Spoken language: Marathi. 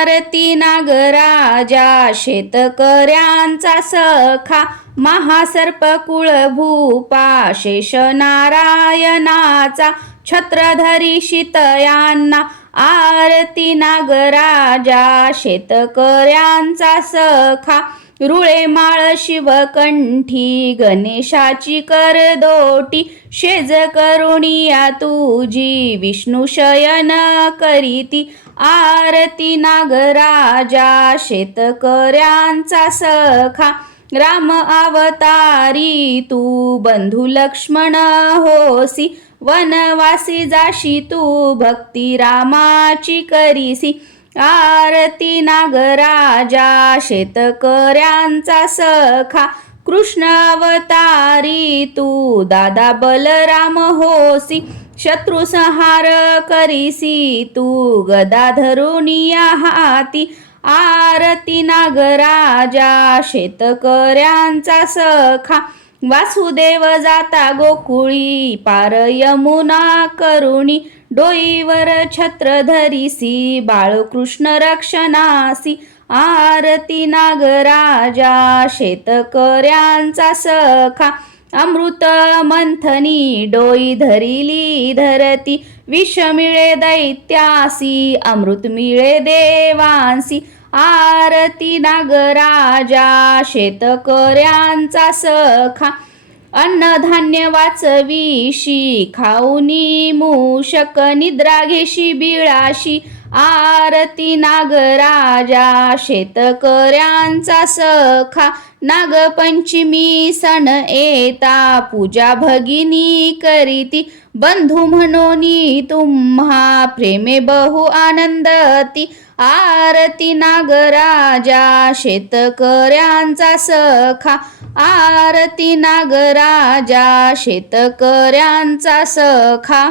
आरती नागराजा शेतकऱ्यांचा सखा महासर्प कुळभूपा शेष नारायणाचा छत्रधरी शितयांना आरती नागराजा शेतकऱ्यांचा सखा रुळे माळ शिवकंठी गणेशाची करदोटी शेज करुणिया तुझी विष्णू शयन करीती आरती नागराजा शेतकऱ्यांचा सखा राम अवतारी तू बंधू लक्ष्मण होसी वनवासी जाशी तू भक्ती रामाची करीसी आरती नागराजा शेतकऱ्यांचा सखा कृष्ण अवतारी तू दादा बलराम होसी शत्रुसंहार करीसी तू गदा धरुनिया हाती आरती नागराजा शेतकऱ्यांचा सखा वासुदेव जाता गोकुळी पार यमुना करुणी डोईवर छत्र धरिसी बाळकृष्ण रक्षणासी आरती नागराजा शेतकऱ्यांचा सखा अमृत मंथनी डोई धरिली धरती विष मिळे दैत्यासी अमृत मिळे देवांसी आरती नागराजा शेतकऱ्यांचा सखा अन्नधान्य वाचविशी खाऊनी मूषक निद्रा घेशी बिळाशी आरती नागराजा शेतकऱ्यांचा सखा नागपंचमी सण येता पूजा भगिनी करीती बंधू म्हणून तुम्हा प्रेमे बहु आनंदती आरती नागराजा शेतकऱ्यांचा सखा आरती नागराजा शेतकऱ्यांचा सखा.